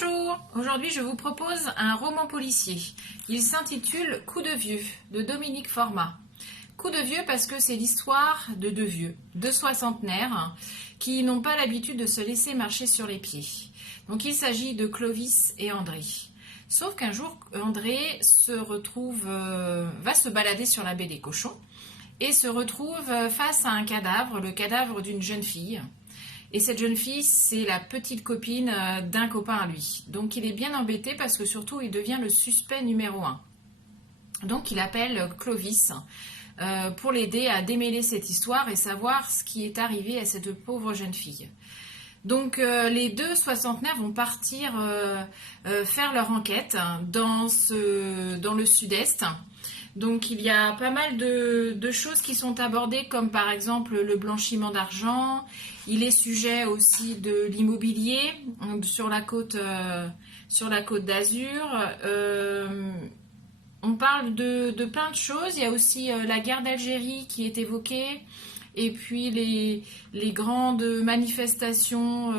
Bonjour, aujourd'hui je vous propose un roman policier. Il s'intitule Coup de vieux de Dominique Format. Coup de vieux parce que c'est l'histoire de deux vieux, deux soixantenaires qui n'ont pas l'habitude de se laisser marcher sur les pieds. Donc il s'agit de Clovis et André. Sauf qu'un jour André va se balader sur la baie des Cochons et se retrouve face à un cadavre, le cadavre d'une jeune fille. Et cette jeune fille, c'est la petite copine d'un copain à lui. Donc il est bien embêté parce que surtout il devient le suspect numéro 1. Donc il appelle Clovis pour l'aider à démêler cette histoire et savoir ce qui est arrivé à cette pauvre jeune fille. Donc les deux soixantenaires vont partir faire leur enquête dans le sud-est. Donc il y a pas mal de choses qui sont abordées, comme par exemple le blanchiment d'argent. Il est sujet aussi de l'immobilier sur la côte d'Azur. On parle de plein de choses. Il y a aussi la guerre d'Algérie qui est évoquée. Et puis les grandes manifestations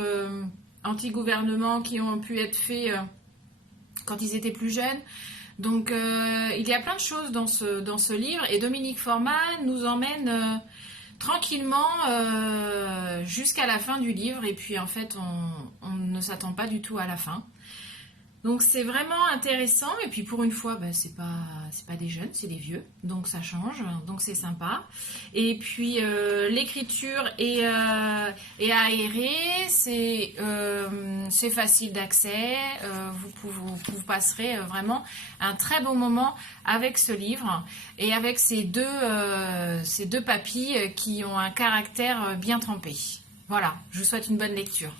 anti-gouvernement qui ont pu être faites quand ils étaient plus jeunes. Donc il y a plein de choses dans ce livre et Dominique Format nous emmène tranquillement jusqu'à la fin du livre et puis en fait on ne s'attend pas du tout à la fin. Donc c'est vraiment intéressant et puis pour une fois c'est pas des jeunes, c'est des vieux, donc ça change, donc c'est sympa. Et puis l'écriture est aérée, c'est facile d'accès, vous passerez vraiment un très bon moment avec ce livre et avec ces deux papys qui ont un caractère bien trempé. Voilà, je vous souhaite une bonne lecture.